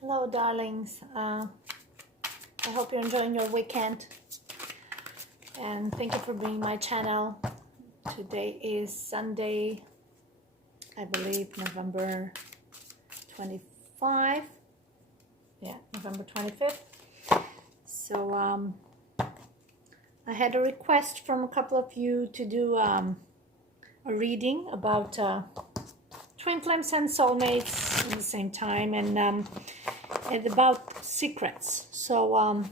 Hello, darlings. I hope you're enjoying your weekend. And thank you for being my channel. Today is Sunday, I believe, November 25. Yeah, November 25th. So I had a request from a couple of you to do a reading about twin flames and soulmates at the same time, and about secrets. So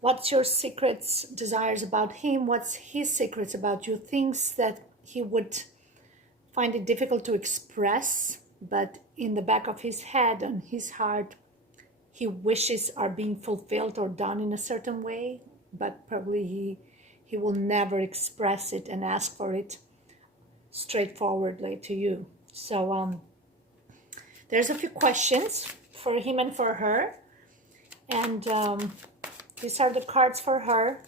what's your secrets, desires about him? What's his secrets about you? Things that he would find it difficult to express, but in the back of his head and his heart, he wishes are being fulfilled or done in a certain way, but probably he will never express it and ask for it straightforwardly to you. So there's a few questions for him and for her, and these are the cards for her,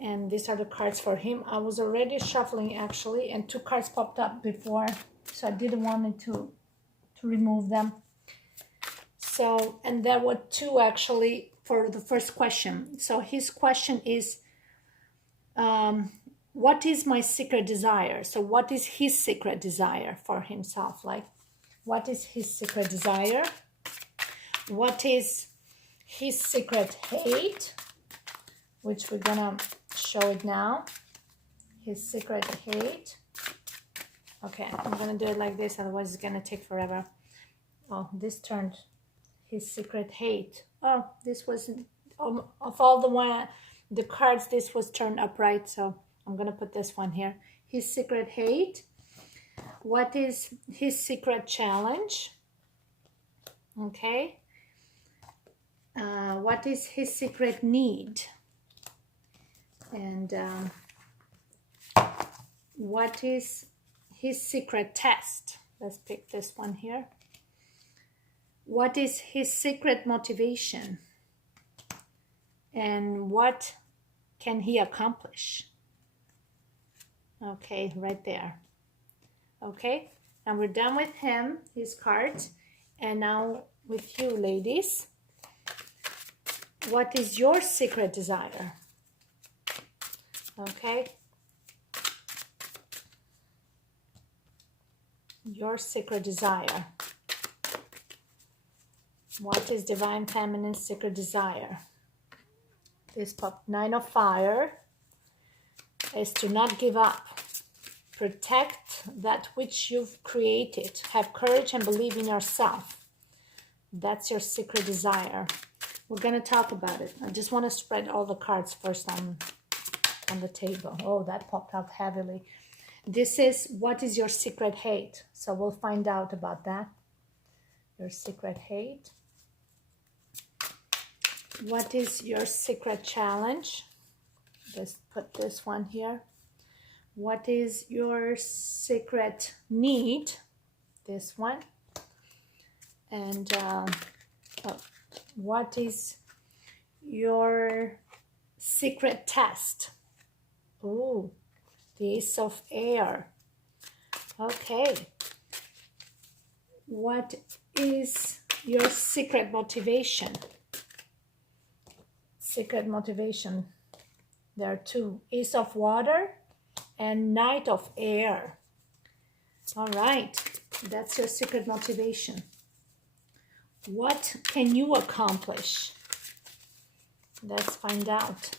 and these are the cards for him. I was already shuffling actually, and two cards popped up before, so I didn't want to remove them. So, and there were two actually for the first question. So his question is, what is my secret desire? So what is his secret desire for himself? Like, what is his secret desire? What is his secret hate? Which we're gonna show it now. His secret hate. Okay, I'm gonna do it like this, otherwise it's gonna take forever. Oh, this turned his secret hate. Oh, this was, of all the cards, this was turned upright, so I'm gonna put this one here. His secret hate. What is his secret challenge? Okay. What is his secret need? And what is his secret test? Let's pick this one here. What is his secret motivation? And what can he accomplish? Okay, right there. Okay, and we're done with him, his cards. And now with you, ladies. What is your secret desire? Okay. Your secret desire. What is Divine Feminine's secret desire? This pop, 9 of Fire, is to not give up. Protect that which you've created. Have courage and believe in yourself. That's your secret desire. We're going to talk about it. I just want to spread all the cards first on the table. Oh, that popped up heavily. This is, what is your secret hate? So we'll find out about that. Your secret hate. What is your secret challenge? Just put this one here. What is your secret need? This one. And what is your secret test? Oh, the Ace of Air. Okay. What is your secret motivation? Secret motivation. There are two. Ace of Water and Knight of Air. All right. That's your secret motivation. What can you accomplish? Let's find out.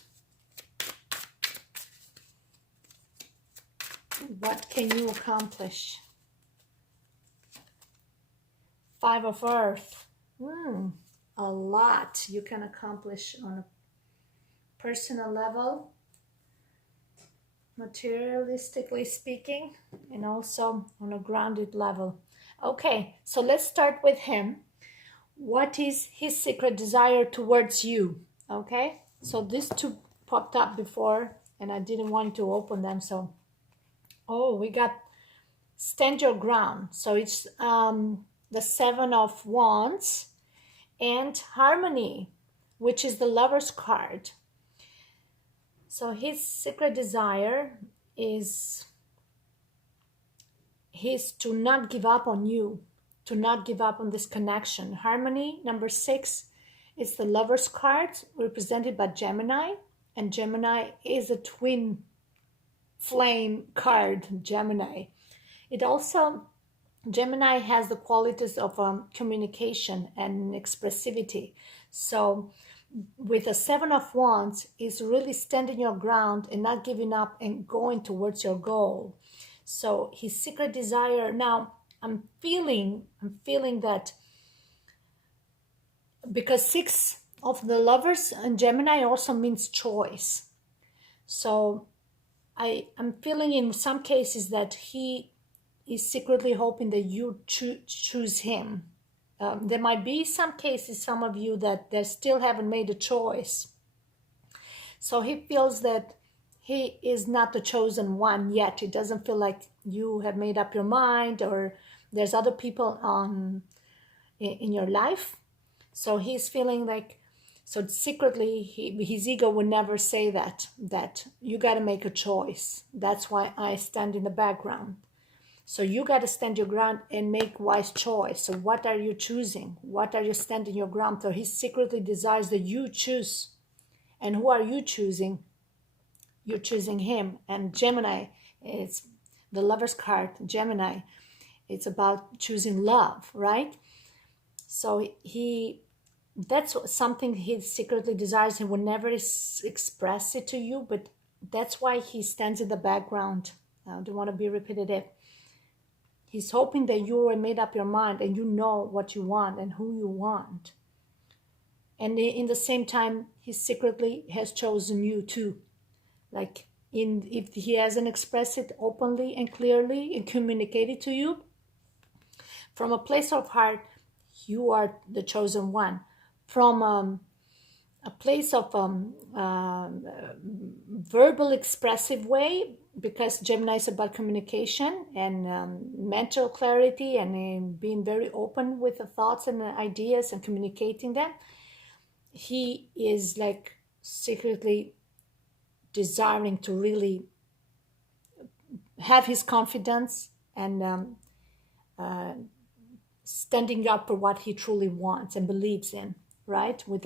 What can you accomplish? 5 of Earth. A lot you can accomplish on a personal level, materialistically speaking, and also on a grounded level. Okay, so let's start with him. What is his secret desire towards you? Okay, so these two popped up before and I didn't want to open them, so oh, we got stand your ground. So it's the 7 of Wands and Harmony, which is the Lover's card. So his secret desire is to not give up on you, to not give up on this connection. Harmony, number 6, is the Lover's card, represented by Gemini. And Gemini is a twin flame card, Gemini. It also, Gemini has the qualities of communication and expressivity. So with a 7 of Wands, is really standing your ground and not giving up and going towards your goal. So his secret desire, now I'm feeling that, because 6 of the Lovers and Gemini also means choice. So I'm feeling in some cases that he is secretly hoping that you choose him. There might be some cases, some of you, that they still haven't made a choice. So he feels that he is not the chosen one yet. It doesn't feel like you have made up your mind, or there's other people in your life. So he's feeling like, so secretly his ego would never say that you got to make a choice. That's why I stand in the background. So you got to stand your ground and make wise choice. So what are you choosing? What are you standing your ground? So he secretly desires that you choose. And who are you choosing? You're choosing him. And Gemini, it's the Lover's card. Gemini, it's about choosing love, right? So that's something he secretly desires. He will never express it to you, but that's why he stands in the background. I don't want to be repetitive. He's hoping that you have made up your mind and you know what you want and who you want. And in the same time, he secretly has chosen you too. Like, if he hasn't expressed it openly and clearly and communicated to you, from a place of heart, you are the chosen one. From a place of verbal expressive way, because Gemini is about communication and mental clarity and being very open with the thoughts and the ideas and communicating them, he is like secretly desiring to really have his confidence and standing up for what he truly wants and believes in, right? With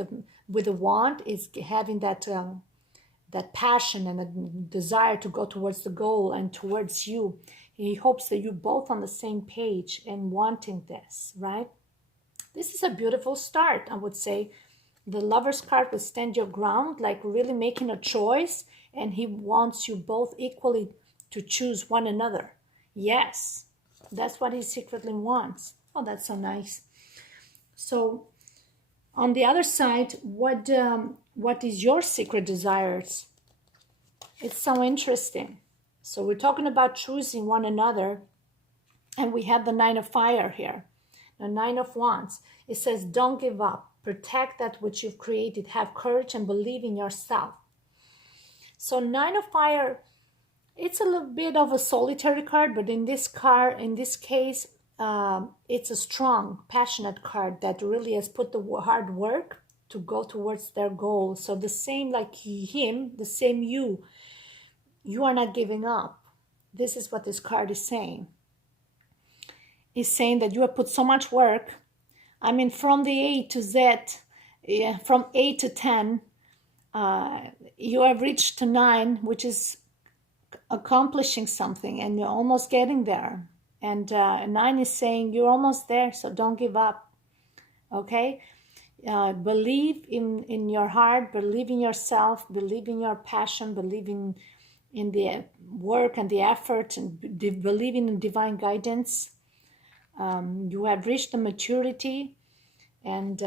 the wand is having that passion and a desire to go towards the goal and towards you. He hopes that you're both on the same page and wanting this, right? This is a beautiful start, I would say. The Lover's card will stand your ground, like really making a choice, and he wants you both equally to choose one another. Yes, that's what he secretly wants. Oh, that's so nice. So on the other side, what is your secret desires? It's so interesting. So we're talking about choosing one another, and we have the 9 of Fire here, the 9 of Wands. It says, don't give up. Protect that which you've created. Have courage and believe in yourself. So 9 of Fire, it's a little bit of a solitary card, but in this case, it's a strong, passionate card that really has put the hard work to go towards their goal. So the same like him, the same you are not giving up. This is what this card is saying. It's saying that you have put so much work. I mean, from the A to Z, from A to 10, you have reached to 9, which is accomplishing something, and you're almost getting there. And 9 is saying you're almost there, so don't give up. Okay? Believe in your heart, believe in yourself, believe in your passion, believe in the work and the effort, and believe in divine guidance. You have reached the maturity, and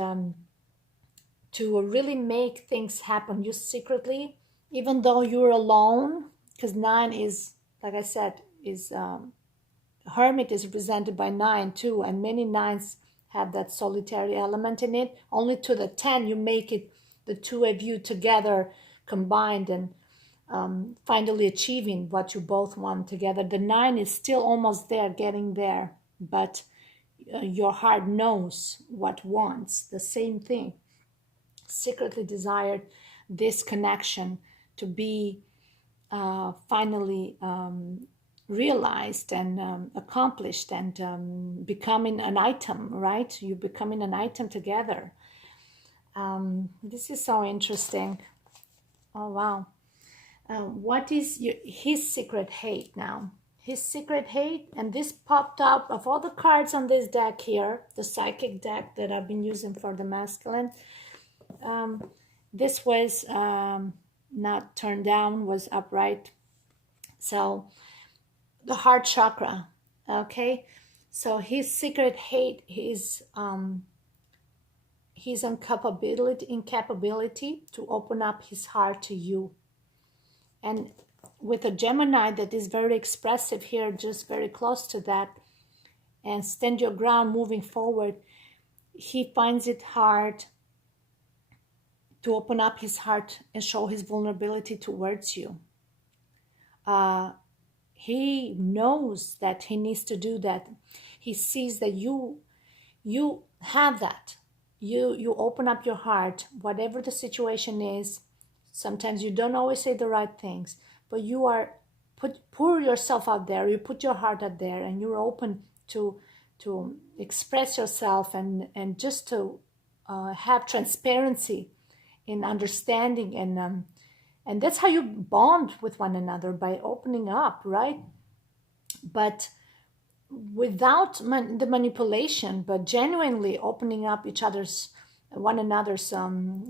to really make things happen, you secretly, even though you're alone, because 9 is, like I said, is Hermit is represented by 9 too, and many 9s have that solitary element in it. Only to the 10 you make it, the two of you together combined and finally achieving what you both want together. The 9 is still almost there, getting there, but your heart knows what wants, the same thing. Secretly desired this connection to be finally realized and accomplished and becoming an item, right? You becoming an item together. This is so interesting. Oh, wow. What is his secret hate now? His secret hate, and this popped up of all the cards on this deck here, the psychic deck that I've been using for the masculine. This was not turned down, was upright. So the heart chakra, okay? So his secret hate is his incapability to open up his heart to you. And with a Gemini that is very expressive here, just very close to that, and stand your ground moving forward, he finds it hard to open up his heart and show his vulnerability towards you. He knows that he needs to do that. He sees that you have that. You open up your heart, whatever the situation is. Sometimes you don't always say the right things, but you are pour yourself out there. You put your heart out there, and you're open to express yourself and just to have transparency in understanding, and that's how you bond with one another, by opening up, right? But without the manipulation, but genuinely opening up one another's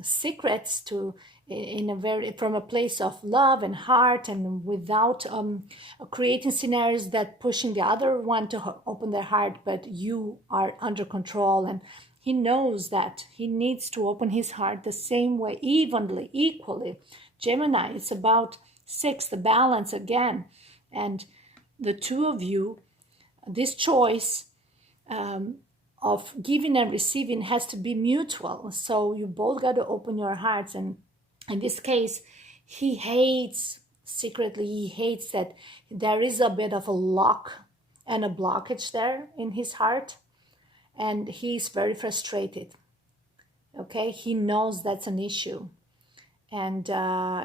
secrets from a place of love and heart, and without creating scenarios that pushing the other one to open their heart, but you are under control. And he knows that he needs to open his heart the same way, evenly, equally. Gemini, it's about 6, the balance again, and the two of you, this choice of giving and receiving has to be mutual. So you both got to open your hearts. And in this case, he hates that there is a bit of a lock and a blockage there in his heart. And he's very frustrated. Okay, he knows that's an issue. And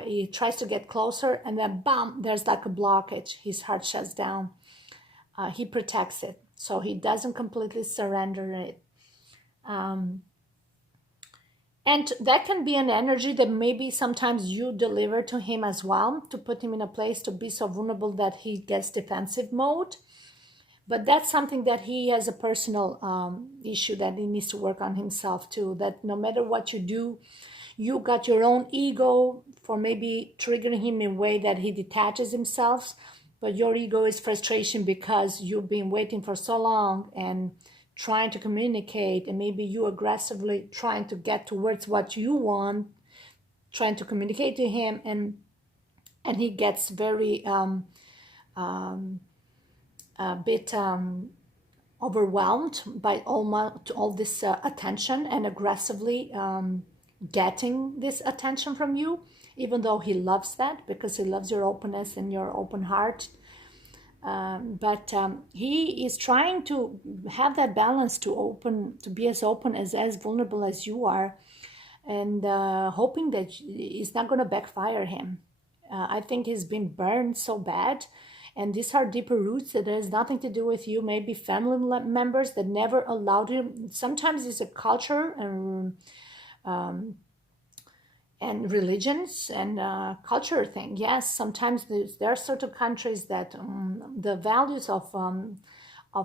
he tries to get closer, and then bam, there's like a blockage. His heart shuts down. He protects it, so he doesn't completely surrender it. And that can be an energy that maybe sometimes you deliver to him as well, to put him in a place to be so vulnerable that he gets defensive mode. But that's something that he has a personal issue that he needs to work on himself too, that no matter what you do, you got your own ego for maybe triggering him in a way that he detaches himself. But your ego is frustration because you've been waiting for so long and trying to communicate, and maybe you aggressively trying to get towards what you want, trying to communicate to him, and he gets very a bit overwhelmed by all this attention, and aggressively getting this attention from you, even though he loves that because he loves your openness and your open heart. But he is trying to have that balance to be as open, as vulnerable as you are, and hoping that it's not going to backfire him. I think he's been burned so bad, and these are deeper roots that has nothing to do with you. Maybe family members that never allowed him. Sometimes it's a culture and religions and culture thing. Yes, sometimes there are certain countries that the values of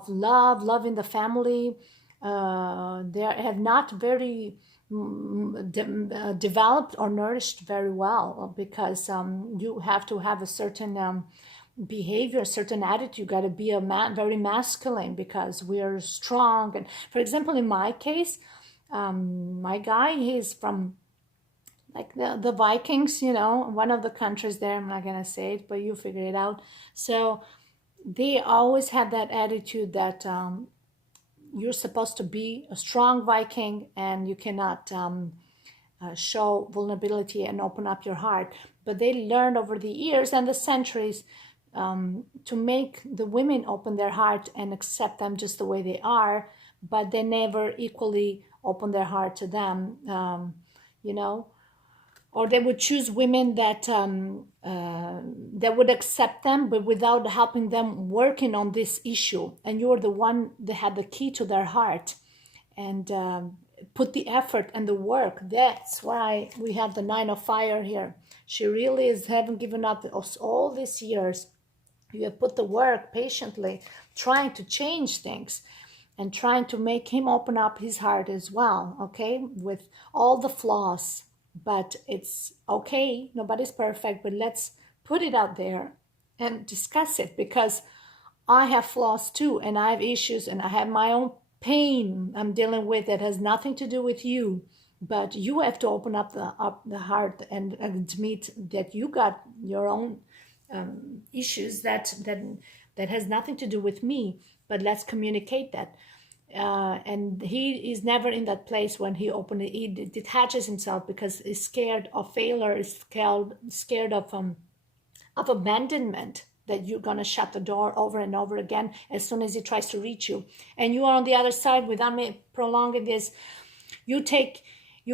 love, loving the family, they have not very developed or nourished very well, because you have to have a certain behavior, a certain attitude. You got to be very masculine because we are strong. And for example, in my case, my guy, he's from like the Vikings, one of the countries there. I'm not gonna say it, but you figure it out. So they always had that attitude that you're supposed to be a strong Viking, and you cannot show vulnerability and open up your heart. But they learned over the years and the centuries to make the women open their heart and accept them just the way they are, but they never equally open their heart to them, or they would choose women that that would accept them, but without helping them working on this issue. And you're the one that had the key to their heart, and put the effort and the work. That's why we have the Nine of Fire here. She really is haven't given up all these years. You have put the work patiently, trying to change things and trying to make him open up his heart as well, okay, with all the flaws. But it's okay, nobody's perfect, but let's put it out there and discuss it, because I have flaws too, and I have issues, and I have my own pain I'm dealing with that has nothing to do with you. But you have to open up the heart and admit that you got your own issues that has nothing to do with me. But let's communicate that. And he is never in that place when he detaches himself, because he's scared of failure, is scared of abandonment, that you're going to shut the door over and over again as soon as he tries to reach you. And you are on the other side. Without me prolonging this, you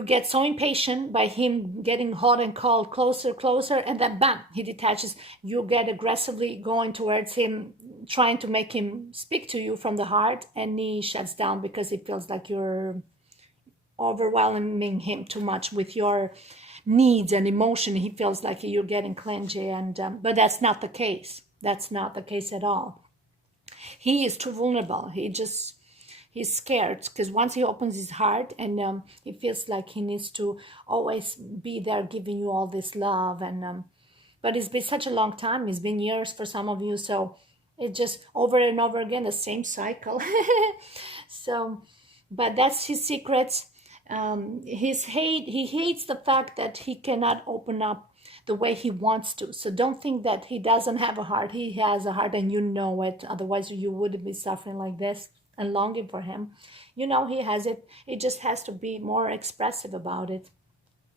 get so impatient by him getting hot and cold, closer, and then bam, he detaches. You get aggressively going towards him, trying to make him speak to you from the heart, and he shuts down because he feels like you're overwhelming him too much with your needs and emotion. He feels like you're getting clingy, and but that's not the case. That's not the case at all. He is too vulnerable. He's scared, because once he opens his heart, and he feels like he needs to always be there giving you all this love, and but it's been such a long time. It's been years for some of you, so it's just over and over again, the same cycle. So, but that's his secrets. He hates the fact that he cannot open up the way he wants to. So don't think that he doesn't have a heart. He has a heart, and you know it. Otherwise you wouldn't be suffering like this and longing for him. You know he has it. It just has to be more expressive about it,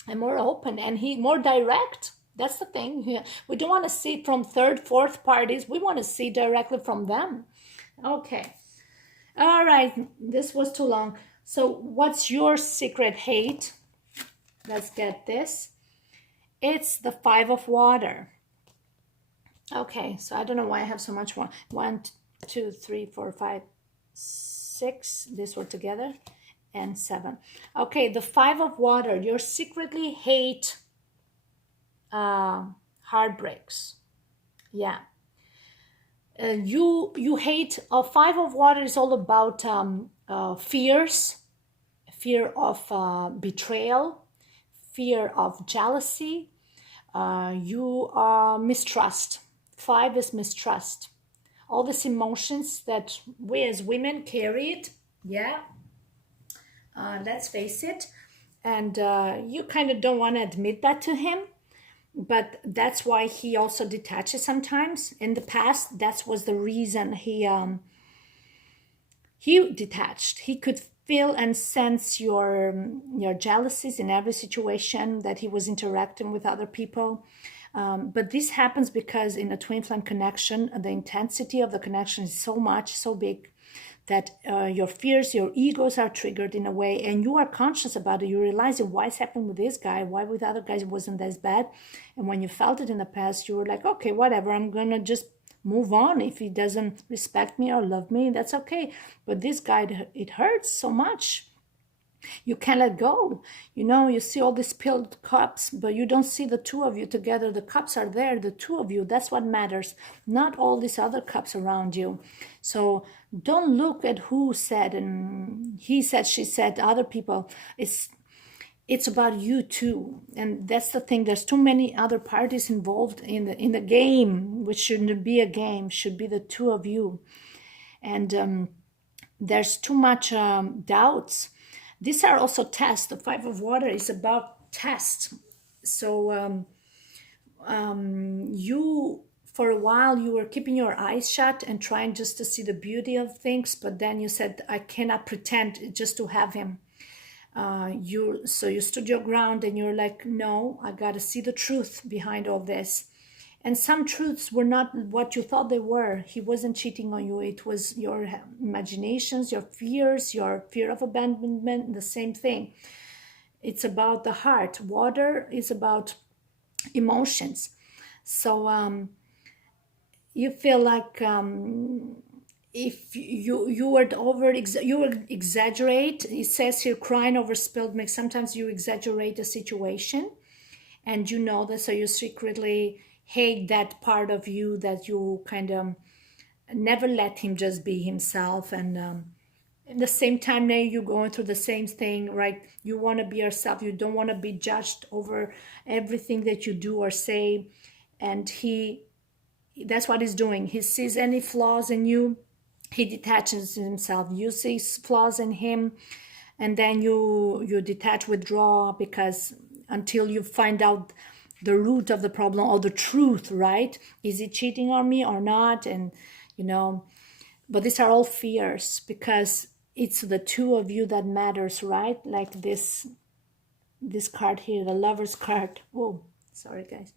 and more open, and more direct. That's the thing. We don't want to see it from third, fourth parties. We want to see directly from them. Okay. All right. This was too long. So what's your secret hate? Let's get this. It's the Five of Water. Okay, so I don't know why I have so much more. 1, 2, 3, 4, 5, 6. This were together. And 7. Okay, the Five of Water. You secretly hate heartbreaks. Yeah. You hate. Five of Water is all about fears, fear of betrayal, fear of jealousy. You are mistrust. 5 is mistrust. All these emotions that we as women carry it. Yeah. Let's face it. And you kind of don't want to admit that to him. But that's why he also detaches sometimes. In the past, that was the reason he detached. He could feel and sense your jealousies in every situation that he was interacting with other people. But this happens because in a twin flame connection, the intensity of the connection is so big, that your fears, your egos are triggered in a way, and you are conscious about it. You realize why it's happening with this guy, why with other guys it wasn't as bad. And when you felt it in the past, you were like, okay, whatever, I'm going to just move on. If he doesn't respect me or love me, that's okay. But this guy, it hurts so much. You can't let go. You see all these spilled cups, but you don't see the two of you together. The cups are there, the two of you. That's what matters, not all these other cups around you. So don't look at who said, and he said, she said, other people. It's about you too. And that's the thing. There's too many other parties involved in the game, which shouldn't be a game, should be the two of you. And there's too much doubts. These are also tests. The Five of Water is about tests. So you, for a while, you were keeping your eyes shut and trying just to see the beauty of things. But then you said, I cannot pretend just to have him. So you stood your ground and you're like, no, I got to see the truth behind all this. And some truths were not what you thought they were. He wasn't cheating on you. It was your imaginations, your fears, your fear of abandonment, the same thing. it's about the heart. Water is about emotions. So you feel like if you were you would exaggerate. It says here, crying over spilled milk. Sometimes you exaggerate the situation, and you know that, so you secretly hate that part of you that you kind of never let him just be himself. And at the same time, now you're going through the same thing, right? You want to be yourself. You don't want to be judged over everything that you do or say. And that's what he's doing. He sees any flaws in you, he detaches himself. You see flaws in him, and then you detach, withdraw, because until you find out the root of the problem or the truth, right? Is he cheating on me or not? And but these are all fears, because it's the two of you that matters, right? Like this card here, the Lover's card. Whoa, sorry guys.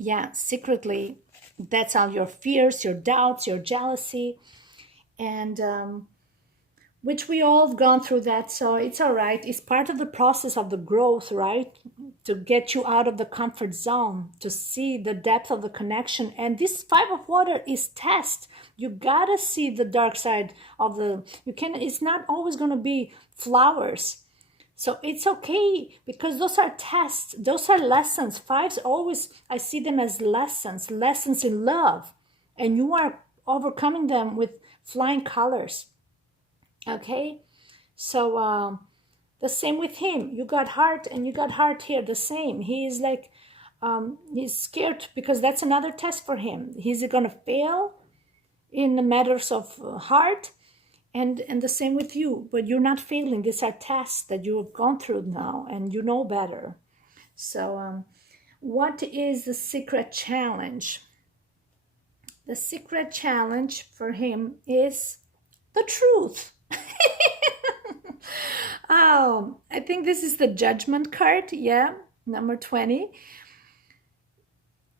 Yeah, secretly, that's all your fears, your doubts, your jealousy, and which we all have gone through that. So it's all right. It's part of the process of the growth, right? To get you out of the comfort zone, to see the depth of the connection. And this 5 of water is test. You gotta see the dark side of it's not always gonna be flowers. So it's okay, because those are tests, those are lessons. Fives always, I see them as lessons in love. And you are overcoming them with flying colors. Okay? So the same with him. You got heart and you got heart here, the same. He is like, he's scared, because that's another test for him. He's going to fail in the matters of heart. And the same with you, but you're not failing. These are tests that you have gone through now, and you know better. So what is the secret challenge? The secret challenge for him is the truth. I think this is the Judgment card. Yeah, number 20.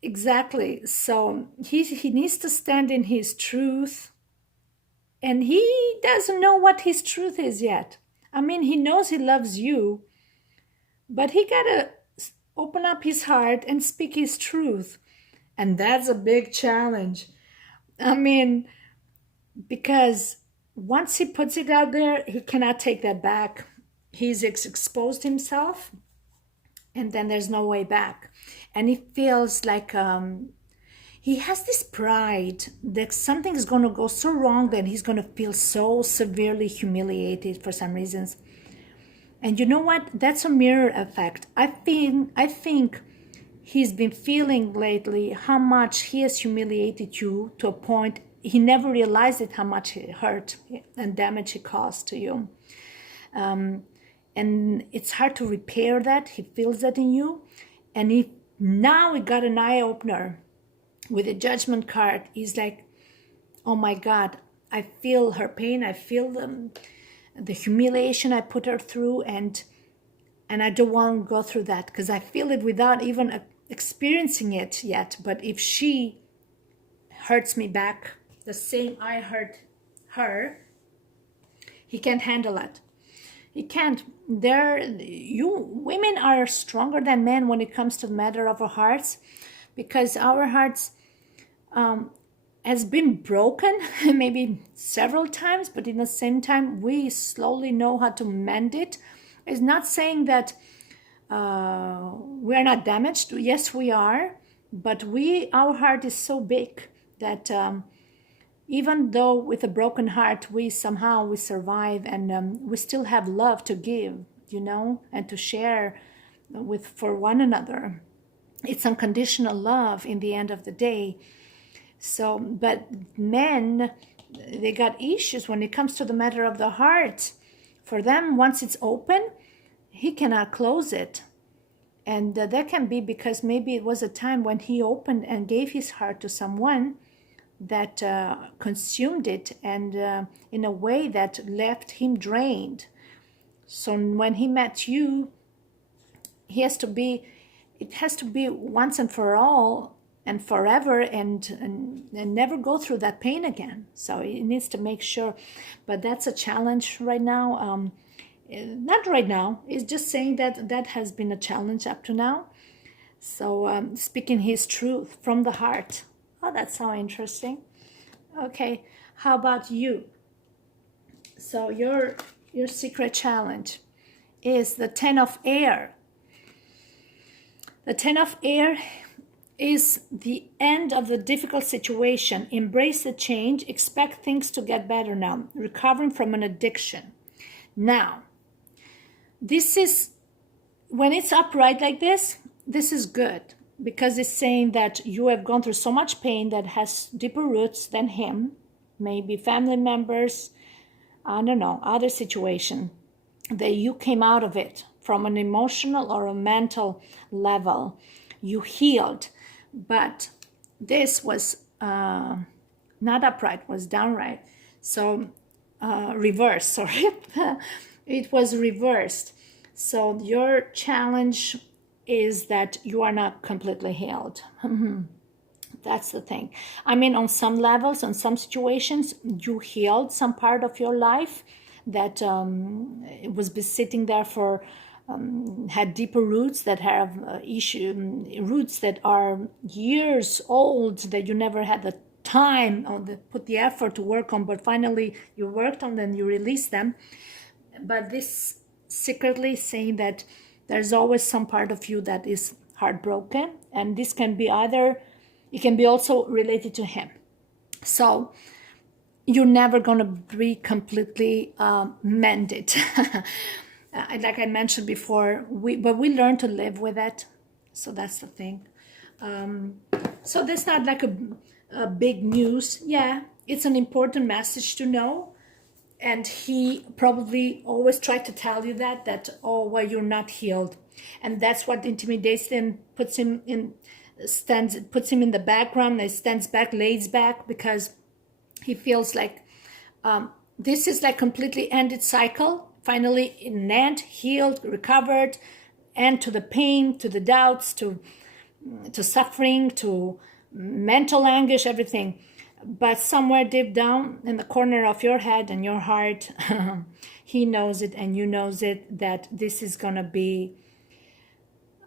Exactly. So he needs to stand in his truth. And he doesn't know what his truth is yet. I mean, he knows he loves you, but he gotta open up his heart and speak his truth. And that's a big challenge. I mean, because once he puts it out there, he cannot take that back. He's exposed himself, and then there's no way back. And he feels like he has this pride that something is going to go so wrong that he's going to feel so severely humiliated for some reasons. And you know what? That's a mirror effect. I think he's been feeling lately how much he has humiliated you, to a point he never realized it, how much it hurt and damage it caused to you. And it's hard to repair that. He feels that in you. And now he got an eye-opener. With the Judgment card, he's like, oh my God, I feel her pain. I feel the humiliation I put her through. And I don't want to go through that, because I feel it without even experiencing it yet. But if she hurts me back the same I hurt her, he can't handle it. He can't. Women are stronger than men when it comes to the matter of our hearts, because our hearts has been broken maybe several times, but in the same time, we slowly know how to mend it. It's not saying that we are not damaged. Yes, we are, but our heart is so big that even though with a broken heart, we survive, and we still have love to give, and to share for one another. It's unconditional love in the end of the day. So, but men, they got issues when it comes to the matter of the heart. For them, once it's open, he cannot close it. And that can be because maybe it was a time when he opened and gave his heart to someone that consumed it, and in a way that left him drained. So when he met you, it has to be once and for all and forever, and never go through that pain again. So he needs to make sure. But that's a challenge right now. Not right now. It's just saying that that has been a challenge up to now. So speaking his truth from the heart. Oh, that's so interesting. Okay, how about you? So your secret challenge is the 10 of air. The 10 of air is the end of the difficult situation. Embrace the change. Expect things to get better now. Recovering from an addiction. Now, this is, when it's upright like this is good, because it's saying that you have gone through so much pain that has deeper roots than him, maybe family members, I don't know, other situation, that you came out of it from an emotional or a mental level. You healed, but this was not upright, was downright. So reversed, sorry. It was reversed. So your challenge is that you are not completely healed. That's the thing. I mean, on some levels, on some situations, you healed some part of your life that it was sitting there for, had deeper roots, that have roots that are years old, that you never had the time or put the effort to work on, but finally you worked on them, you released them. But this secretly saying that there's always some part of you that is heartbroken, and this can be either, it can be also related to him. So you're never going to be completely mended. Like I mentioned before, but we learn to live with it. So that's the thing. So that's not like a big news. Yeah, it's an important message to know. And he probably always tried to tell you that, oh, well, you're not healed. And that's what intimidates him, puts him in the background, he stands back, lays back, because he feels like this is like completely ended cycle, finally in end, healed, recovered, end to the pain, to the doubts, to suffering, to mental anguish, everything. But somewhere deep down in the corner of your head and your heart, he knows it and you knows it, that this is going to be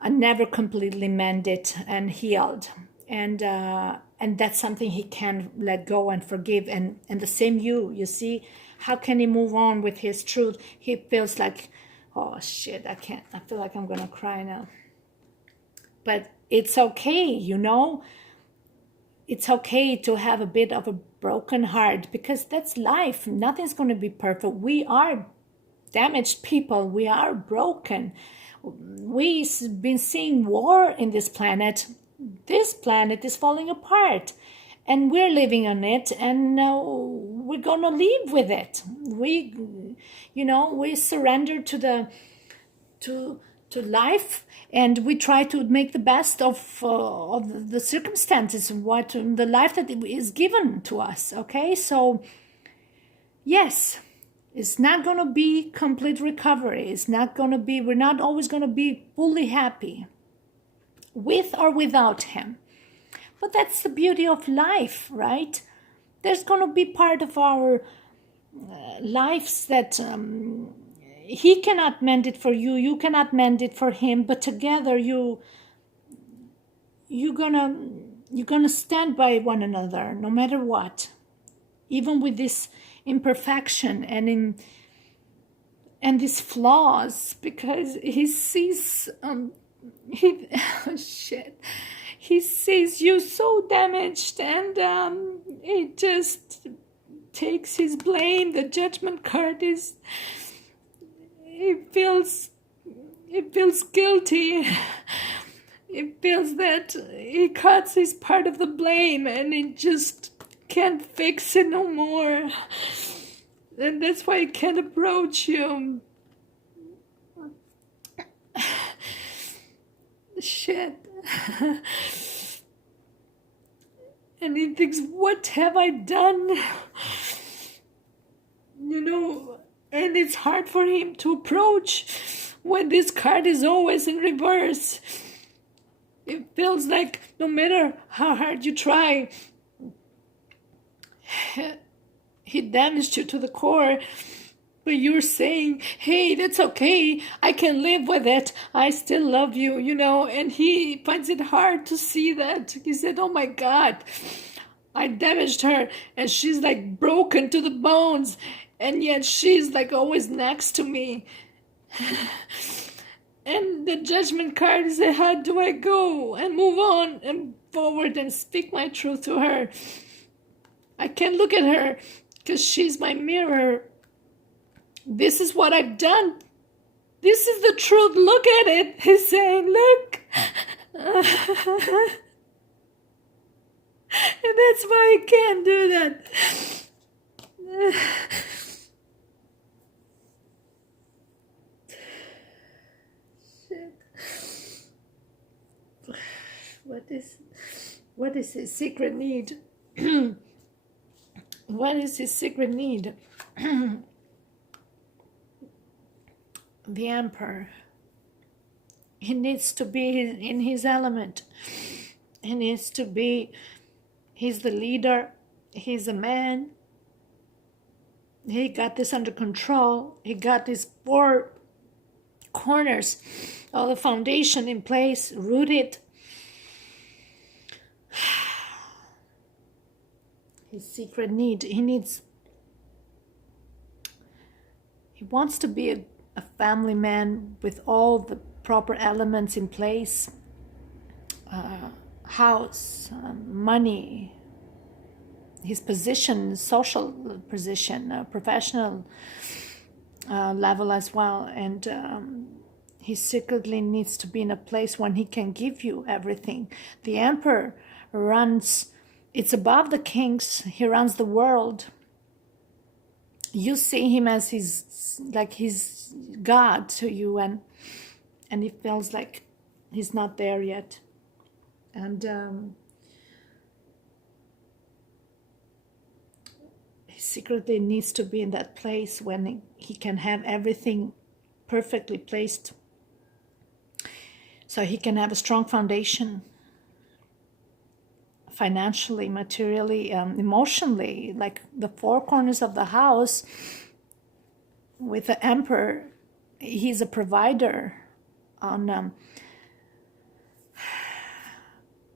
never completely mended and healed. And that's something he can let go and forgive. And the same you see, how can he move on with his truth? He feels like, oh shit, I feel like I'm going to cry now. But it's okay, you know. It's okay to have a bit of a broken heart, because that's life. Nothing's going to be perfect. We are damaged people. We are broken. We've been seeing war in this planet. This planet is falling apart, and we're living on it, and we're going to live with it. We surrender to life, and we try to make the best of the circumstances, the life that is given to us. Okay, so yes, it's not going to be complete recovery. It's not going to be. We're not always going to be fully happy, with or without him. But that's the beauty of life, right? There's going to be part of our lives that. He cannot mend it for you. You cannot mend it for him. But together, you're gonna stand by one another, no matter what, even with this imperfection and these flaws, because he sees he sees you so damaged, and he just takes his blame. The judgment card is. He feels guilty. He feels that he cuts his part of the blame, and he just can't fix it no more. And that's why he can't approach you. Shit. And he thinks, what have I done? And it's hard for him to approach when this card is always in reverse. It feels like no matter how hard you try, he damaged you to the core. But you're saying, hey, that's okay. I can live with it. I still love you, you know. And he finds it hard to see that. He said, oh my God, I damaged her. And she's like broken to the bones. And yet she's like always next to me. And the judgment card is, how do I go and move on and forward and speak my truth to her? I can't look at her because she's my mirror. This is what I've done. This is the truth. Look at it. He's saying, look. And that's why I can't do that. Shit. What is his secret need? What is his secret need? The Emperor. He needs to be in his element. He needs to be, he's the leader. He's a man. He got this under control. He got these 4 corners of the foundation in place, rooted. His secret need. He wants to be a family man with all the proper elements in place. House, money, his position, social position, professional level as well. And he secretly needs to be in a place when he can give you everything. The Emperor runs, it's above the kings. He runs the world. You see him as his God to you, and he feels like he's not there yet. And he secretly needs to be in that place when he can have everything perfectly placed, so he can have a strong foundation, financially, materially, emotionally, like the 4 corners of the house. With the Emperor, he's a provider on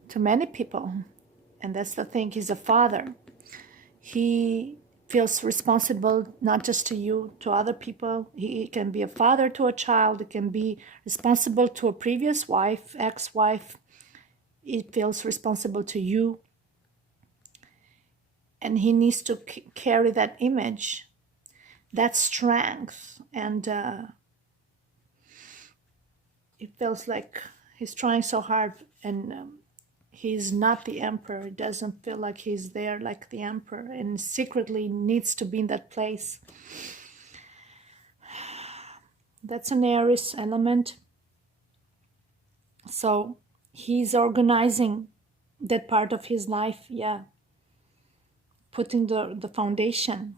to many people, and that's the thing. He's a father. He feels responsible not just to you, to other people. He can be a father to a child. He can be responsible to a previous wife, ex-wife. He feels responsible to you, and he needs to carry that image, that strength. And it feels like he's trying so hard, and he's not the Emperor. It doesn't feel like he's there like the Emperor, and secretly needs to be in that place. That's an Aries element. So he's organizing that part of his life, yeah. Putting the foundation.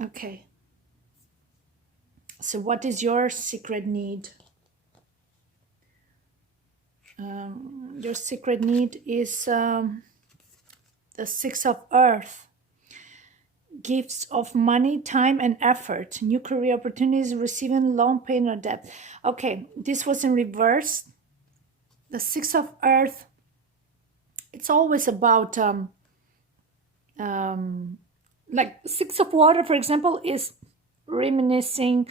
Okay. So what is your secret need? Your secret need is the 6 of Earth. Gifts of money, time, and effort. New career opportunities, receiving loan, paying, or debt. Okay, this was in reverse. The 6 of Earth, it's always about, like 6 of Water, for example, is reminiscing,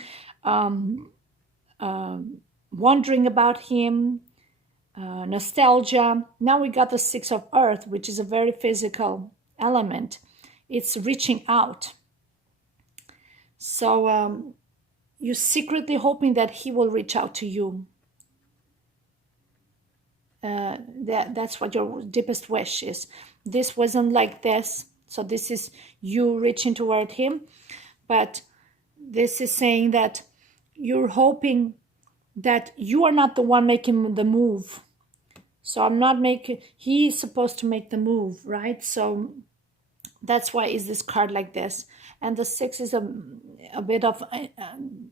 wondering about him, nostalgia. Now we got the 6 of Earth, which is a very physical element. It's reaching out. So you're secretly hoping that he will reach out to you. That's what your deepest wish is. This wasn't like this. So this is you reaching toward him. But this is saying that you're hoping that you are not the one making the move. So I'm not making, he's supposed to make the move, right? So that's why is this card like this. And the 6 is a bit of, and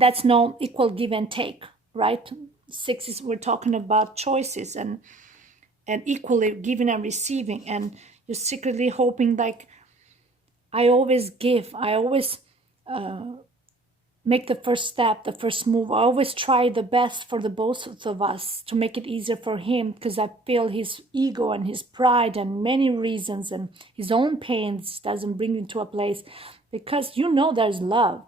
that's no equal give and take, right? 6 is, we're talking about choices and equally giving and receiving. And you're secretly hoping, like, I always give, I always make the first step, the first move. I always try the best for the both of us to make it easier for him, because I feel his ego and his pride and many reasons and his own pains doesn't bring him to a place, because there's love.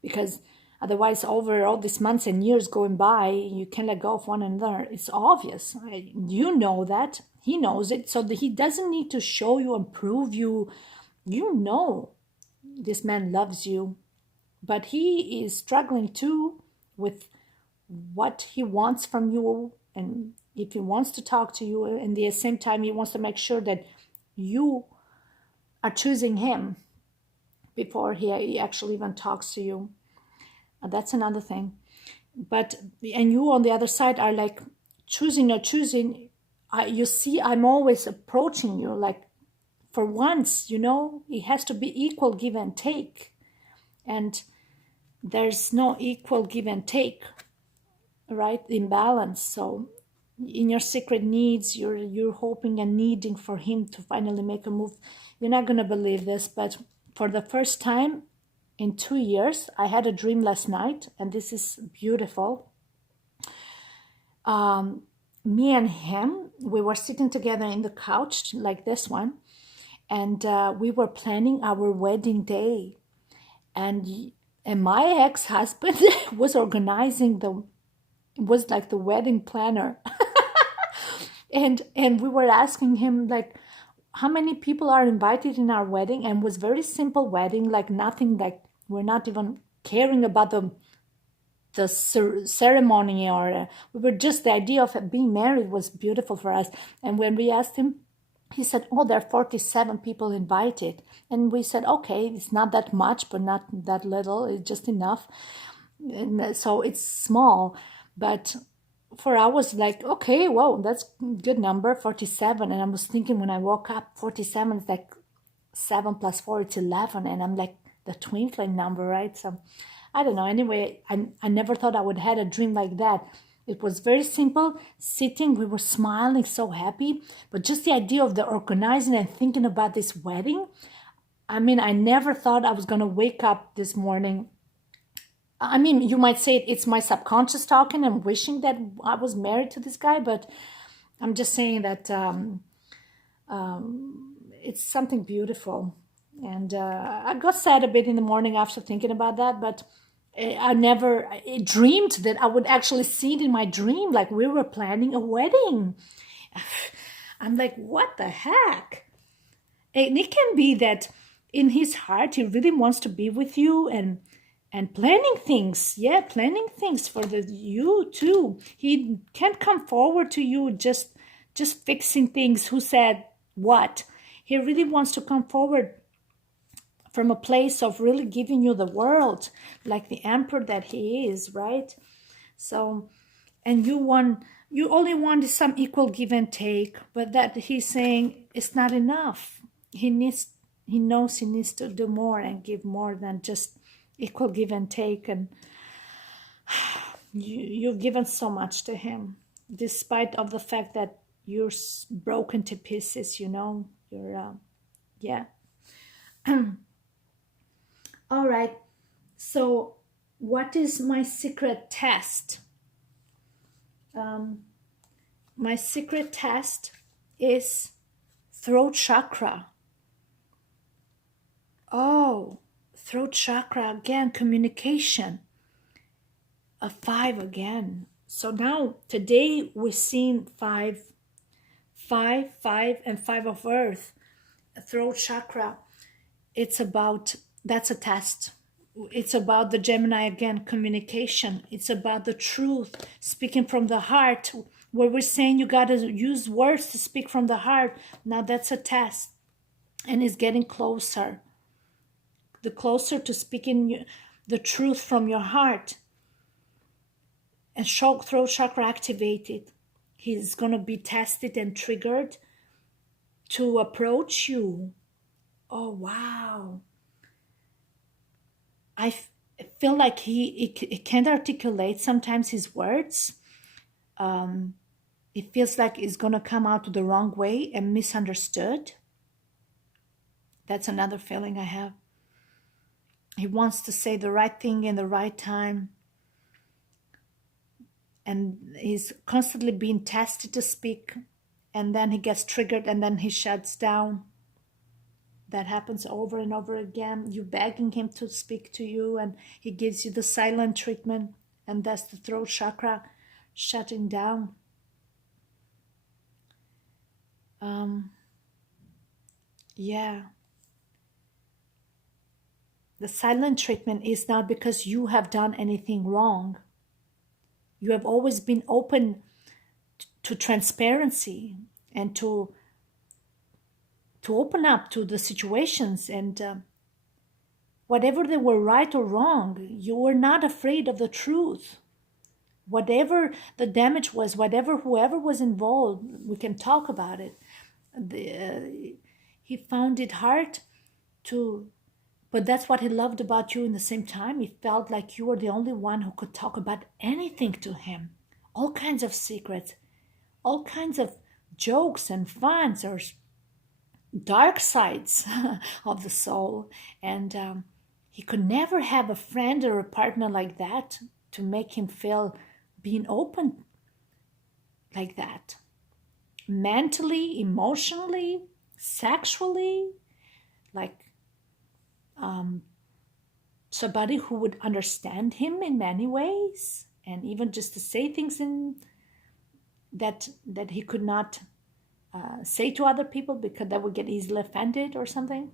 Because otherwise, over all these months and years going by, you can let go of one another. It's obvious. You know that. He knows it. So that he doesn't need to show you and prove you. You know this man loves you. But he is struggling too with what he wants from you. And if he wants to talk to you, and at the same time, he wants to make sure that you are choosing him before he actually even talks to you. That's another thing. And you on the other side are like choosing or choosing. You see, I'm always approaching you like, for once, it has to be equal give and take. And there's no equal give and take, right? Imbalance. So in your secret needs, you're hoping and needing for him to finally make a move. You're not going to believe this, but for the first time in 2 years, I had a dream last night, and this is beautiful. Me and him, we were sitting together in the couch like this one, and we were planning our wedding day. And my ex-husband was organizing was like the wedding planner. and we were asking him, like, how many people are invited in our wedding? And it was very simple wedding, like nothing, like we're not even caring about the ceremony, or we were just, the idea of being married was beautiful for us. And when we asked him, he said, oh, there are 47 people invited. And we said, okay, it's not that much, but not that little. It's just enough. And so it's small. But for I was like, okay, whoa, that's good number, 47. And I was thinking when I woke up, 47 is like 7 plus 4, it's 11. And I'm like, the twin flame number, right? So I don't know. Anyway, I never thought I would have had a dream like that. It was very simple, sitting, we were smiling, so happy. But just the idea of the organizing and thinking about this wedding, I mean, I never thought I was going to wake up this morning. I mean, you might say it's my subconscious talking and wishing that I was married to this guy, but I'm just saying that it's something beautiful. And I got sad a bit in the morning after thinking about that, but I never dreamed that I would actually see it in my dream, like we were planning a wedding. I'm like, what the heck? And it can be that in his heart, he really wants to be with you and planning things. Yeah, planning things for you too. He can't come forward to you just fixing things. Who said what? He really wants to come forward from a place of really giving you the world, like the emperor that he is, right? So, and you only want some equal give and take, but that he's saying it's not enough. He knows he needs to do more and give more than just equal give and take. And you've given so much to him, despite of the fact that you're broken to pieces, you're, yeah. All right, so what is my secret test? My secret test is throat chakra. Oh, throat chakra again, communication. A 5 again. So now, today we've seen 5, and 5 of earth. Throat chakra, that's a test. It's about the Gemini again, communication. It's about the truth, speaking from the heart, where we're saying you got to use words to speak from the heart. Now that's a test. And it's getting closer. The closer to speaking the truth from your heart. And throat chakra activated. He's going to be tested and triggered to approach you. Oh, wow. I feel like he can't articulate sometimes his words. it feels like it's going to come out the wrong way and misunderstood. That's another feeling I have. He wants to say the right thing in the right time. And he's constantly being tested to speak. And then he gets triggered and then he shuts down. That happens over and over again. You begging him to speak to you and he gives you the silent treatment. And that's the throat chakra shutting down. Yeah. The silent treatment is not because you have done anything wrong. You have always been open to transparency and to open up to the situations, and whatever they were right or wrong, you were not afraid of the truth. Whatever the damage was, whoever was involved, we can talk about it. He found it hard to, but that's what he loved about you. In the same time, he felt like you were the only one who could talk about anything to him. All kinds of secrets, all kinds of jokes and funs or dark sides of the soul. And he could never have a friend or a partner like that to make him feel being open like that. Mentally, emotionally, sexually, like somebody who would understand him in many ways, and even just to say things in that he could not say to other people because they would get easily offended or something.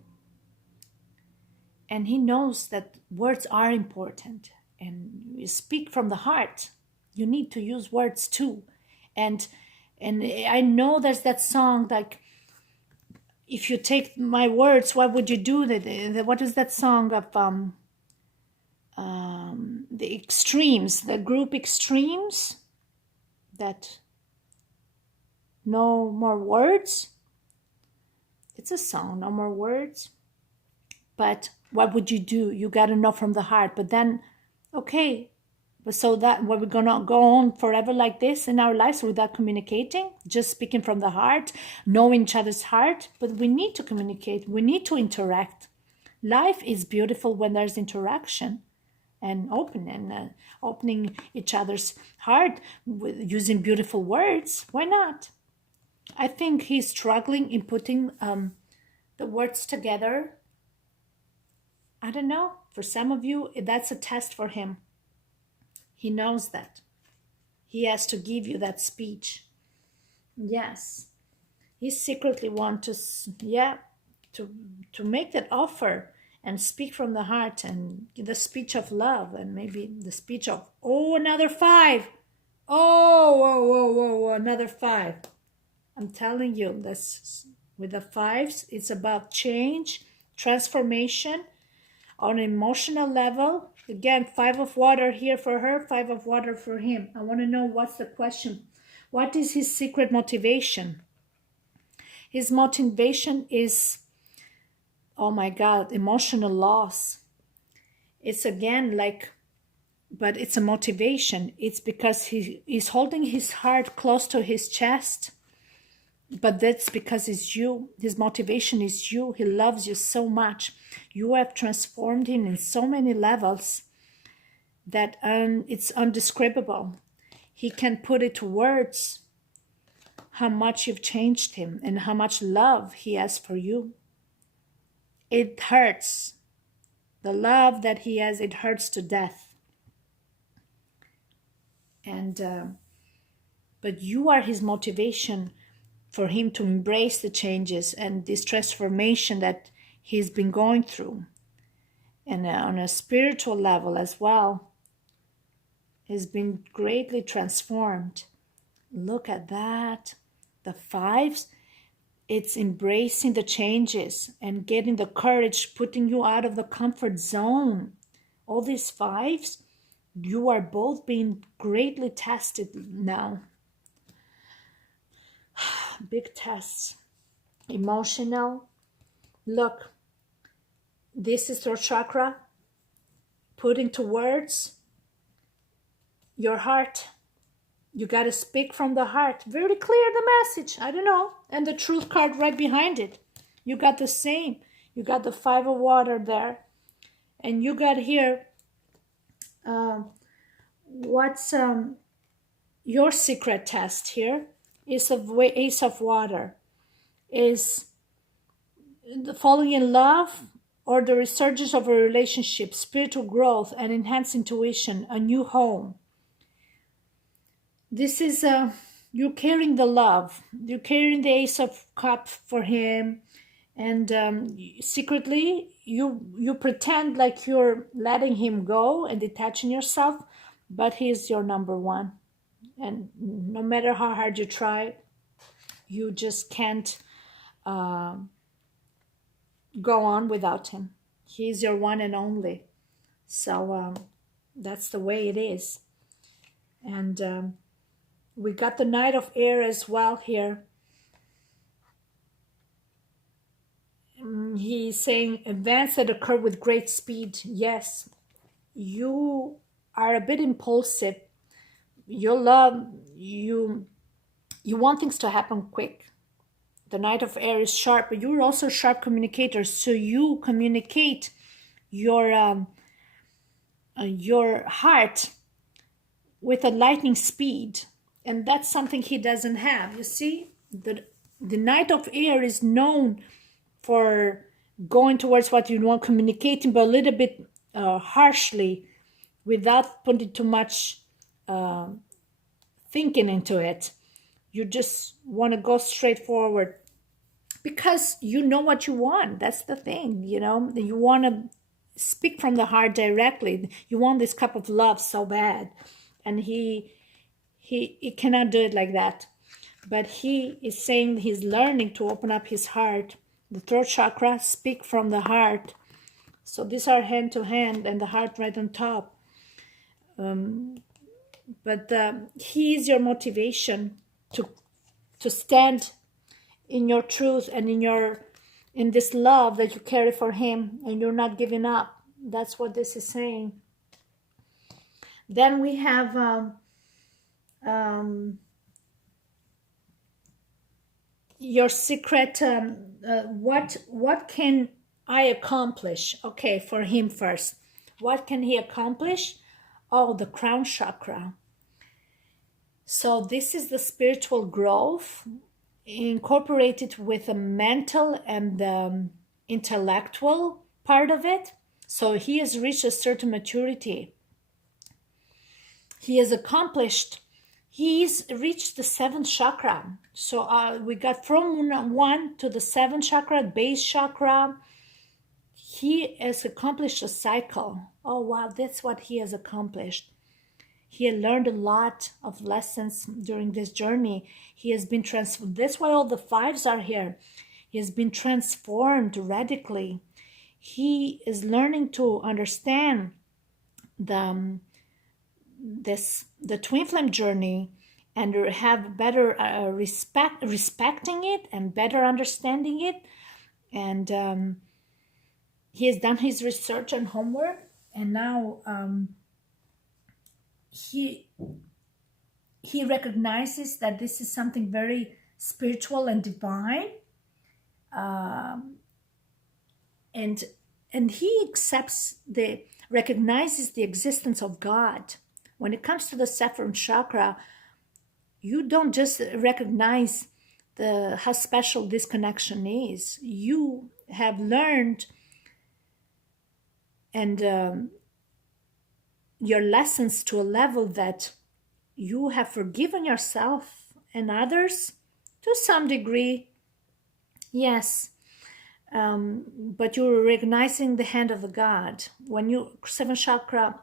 And he knows that words are important, and you speak from the heart. You need to use words too. And I know there's that song, like, if you take my words, what would you do? What is that song of the Extremes, the group Extremes? That no more words. It's a song, no more words. But what would you do? You got to know from the heart. But then, okay, but so that we're going to go on forever like this in our lives without communicating, just speaking from the heart, knowing each other's heart. But we need to communicate. We need to interact. Life is beautiful when there's interaction and opening each other's heart with using beautiful words. Why not? I think he's struggling in putting the words together. I don't know. For some of you, that's a test for him. He knows that. He has to give you that speech. Yes. He secretly wants to make that offer and speak from the heart and the speech of love, and maybe the speech of, another 5. Another 5. I'm telling you, this with the 5s, it's about change, transformation on an emotional level. Again, 5 of water here for her, 5 of water for him. I want to know, what's the question? What is his secret motivation? His motivation is, oh my God, emotional loss. It's again like, but it's a motivation. It's because he is holding his heart close to his chest. But that's because it's you. His motivation is you. He loves you so much. You have transformed him in so many levels that it's undescribable. He can put it to words how much you've changed him and how much love he has for you. It hurts. The love that he has, it hurts to death. And but you are his motivation for him to embrace the changes and this transformation that he's been going through. And on a spiritual level as well, he's been greatly transformed. Look at that. The 5s, it's embracing the changes and getting the courage, putting you out of the comfort zone. All these 5s, you are both being greatly tested now. Big tests. Emotional. Look, this is your chakra. Put into words your heart. You got to speak from the heart. Very clear the message. I don't know. And the truth card right behind it. You got the same. You got the 5 of water there. And you got here, what's your secret test here? Ace of water. Is the falling in love or the resurgence of a relationship, spiritual growth and enhanced intuition, a new home. This is you're carrying the love. You're carrying the Ace of Cups for him. And secretly, you pretend like you're letting him go and detaching yourself, but he's your number one. And no matter how hard you try, you just can't go on without him. He's your one and only. So that's the way it is. And we got the Knight of Air as well here. He's saying events that occur with great speed. Yes, you are a bit impulsive. You want things to happen quick. The Knight of Air is sharp, but you're also a sharp communicator. So you communicate your heart with a lightning speed, and that's something he doesn't have. You see, the Knight of Air is known for going towards what you want, communicating, but a little bit harshly, without putting too much thinking into it. You just want to go straight forward because you know what you want. That's the thing, you know. You want to speak from the heart directly. You want this cup of love so bad, and he cannot do it like that. But he is saying he's learning to open up his heart. The throat chakra, speak from the heart. So these are hand to hand and the heart right on top. But he is your motivation to stand in your truth and in this love that you carry for him, and you're not giving up. That's what this is saying. Then we have your secret. What can I accomplish? Okay, for him first. What can he accomplish? Oh, the crown chakra. So this is the spiritual growth incorporated with the mental and the intellectual part of it. So he has reached a certain maturity. He has accomplished, he's reached the 7th chakra. So we got from 1 to the 7th chakra, base chakra. He has accomplished a cycle. Oh, wow, that's what he has accomplished. He had learned a lot of lessons during this journey. He has been transformed. That's why all the 5s are here. He has been transformed radically. He is learning to understand the twin flame journey and have better respecting it and better understanding it. And he has done his research and homework, and now he recognizes that this is something very spiritual and divine, and he recognizes the existence of God. When it comes to the Saffron chakra, you don't just recognize how special this connection is. You have learned and your lessons to a level that you have forgiven yourself and others to some degree, yes, but you're recognizing the hand of the God. When your 7th chakra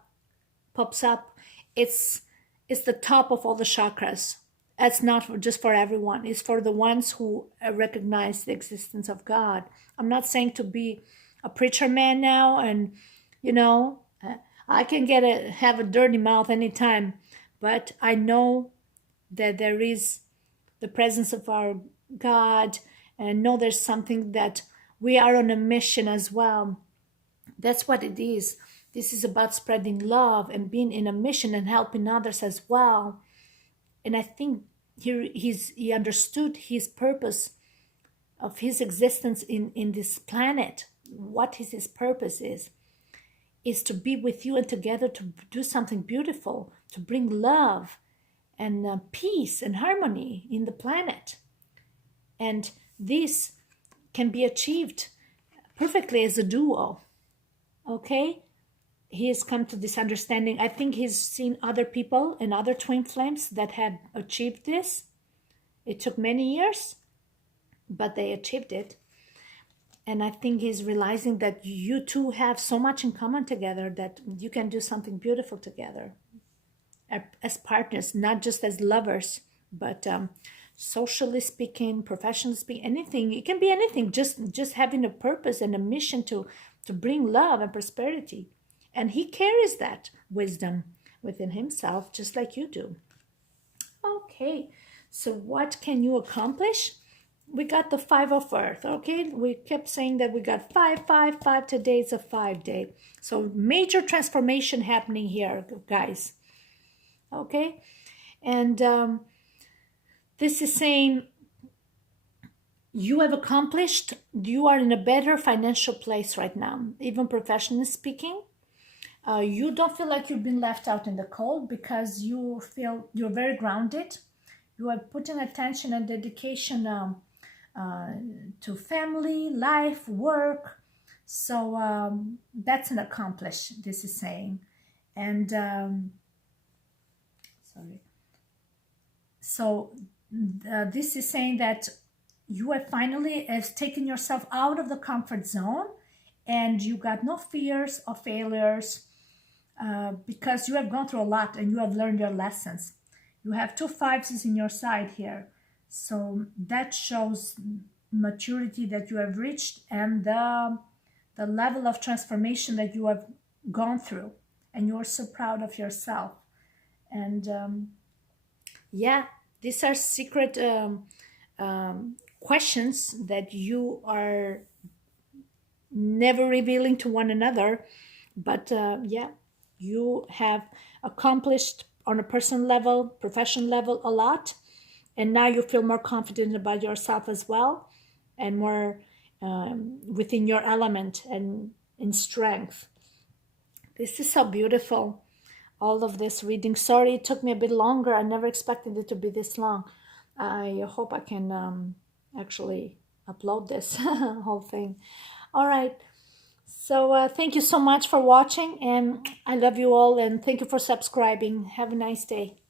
pops up, it's the top of all the chakras. It's not just for everyone. It's for the ones who recognize the existence of God. I'm not saying to be a preacher man now, and you know, I can have a dirty mouth anytime, but I know that there is the presence of our God, and I know there's something that we are on a mission as well. That's what it is. This is about spreading love and being in a mission and helping others as well. And I think he understood his purpose of his existence in this planet. What his purpose is to be with you and together to do something beautiful, to bring love and peace and harmony in the planet. And this can be achieved perfectly as a duo. Okay? He has come to this understanding. I think he's seen other people and other twin flames that had achieved this. It took many years, but they achieved it. And I think he's realizing that you two have so much in common together that you can do something beautiful together as partners, not just as lovers, but socially speaking, professionally speaking, anything. It can be anything, just having a purpose and a mission to bring love and prosperity. And he carries that wisdom within himself, just like you do. Okay, so what can you accomplish? We got the 5 of Earth, okay? We kept saying that we got 5, 5, 5. Today is a 5 day. So major transformation happening here, guys. Okay? And this is saying you have accomplished, you are in a better financial place right now, even professionally speaking. You don't feel like you've been left out in the cold because you feel you're very grounded. You are putting attention and dedication to family, life, work. So that's an accomplish, this is saying. And this is saying that you have finally taken yourself out of the comfort zone and you got no fears of failures because you have gone through a lot and you have learned your lessons. You have 2 5s in your side here. So that shows maturity that you have reached and the level of transformation that you have gone through. And you are so proud of yourself. And yeah, these are secret questions that you are never revealing to one another. But yeah, you have accomplished on a personal level, professional level, a lot. And now you feel more confident about yourself as well and more within your element and in strength. This is so beautiful, all of this reading. Sorry, it took me a bit longer. I never expected it to be this long. I hope I can actually upload this whole thing. All right. So thank you so much for watching, and I love you all, and thank you for subscribing. Have a nice day.